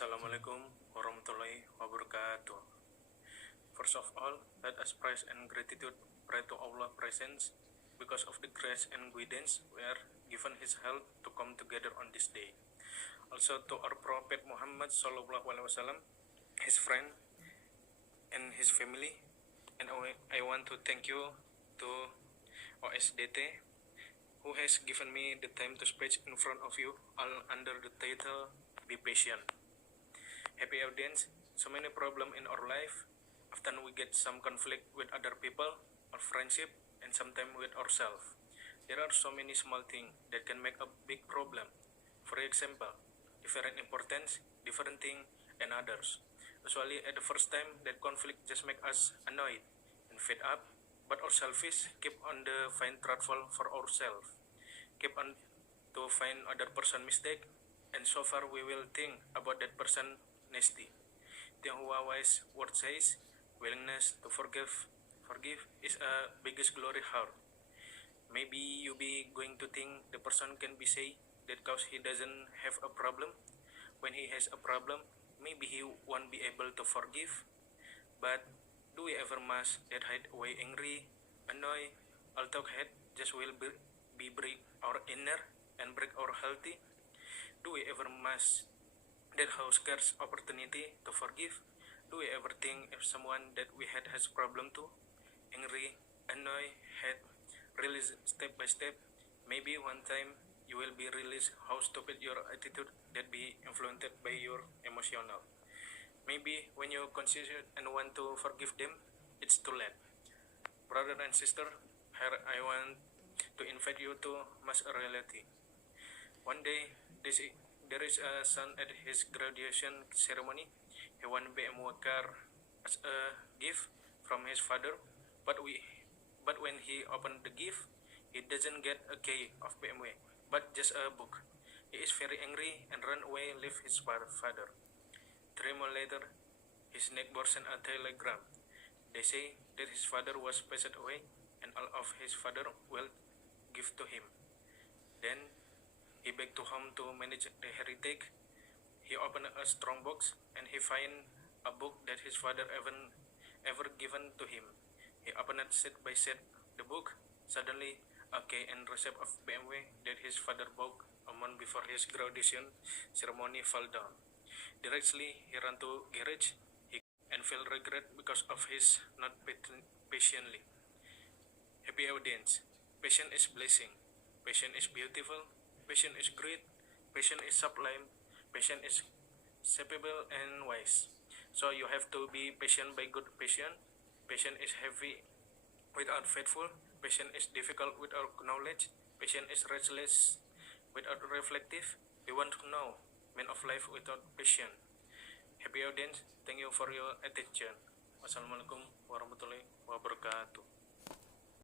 Assalamualaikum warahmatullahi wabarakatuh. First of all, let us praise and gratitude pray to Allah presence because of the grace and guidance we are given His help to come together on this day. Also to our Prophet Muhammad Sallallahu Alaihi Wasallam, his friend and his family, and I want to thank you to OSDT who has given me the time to speak in front of you all under the title Be Patient. Happy audience, so many problems in our life. Often we get some conflict with other people or friendship and sometimes with ourselves. There are so many small things that can make a big problem. For example, different importance, different thing, and others. Usually at the first time that conflict just make us annoyed and fed up, but our selfish keep on the find truthful for ourselves. Keep on to find other person mistake, and so far we will think about that person nasty. The wise word says, willingness to forgive is a biggest glory heart. Maybe you be going to think the person can be say that cause he doesn't have a problem. When he has a problem, maybe he won't be able to forgive. But do we ever must that hide away angry, annoy, all talk head just will be break our inner and break our healthy? Do we ever must that how scarce opportunity to forgive? Do we ever think if someone that we had has problem too? Angry, annoy, hate, release step by step. Maybe one time you will be released how stupid your attitude that be influenced by your emotional. Maybe when you consider and want to forgive them, it's too late. Brother and sister, here I want to invite you to mass reality. One day, there is a son at his graduation ceremony. He won BMW car as a gift from his father, but when he opened the gift, he doesn't get a key of BMW, but just a book. He is very angry and run away, leave his father. 3 months later, his neighbor sent a telegram. They say that his father was passed away and all of his father wealth give to him. Then he back to home to manage the heritage. He opened a strong box and he find a book that his father ever given to him. He opened it set by set the book. Suddenly, a key and receipt of BMW that his father bought a month before his graduation ceremony fell down. Directly, he ran to garage and felt regret because of his not patiently. Happy audience. Patience is blessing. Patience is beautiful. Patience is great. Patience is sublime. Patience is capable and wise. So you have to be patient by good patient. Patience is heavy without faithful. Patience is difficult without knowledge. Patience is restless without reflective. We want to know man of life without patience. Happy audience. Thank you for your attention. Wassalamualaikum warahmatullahi wabarakatuh.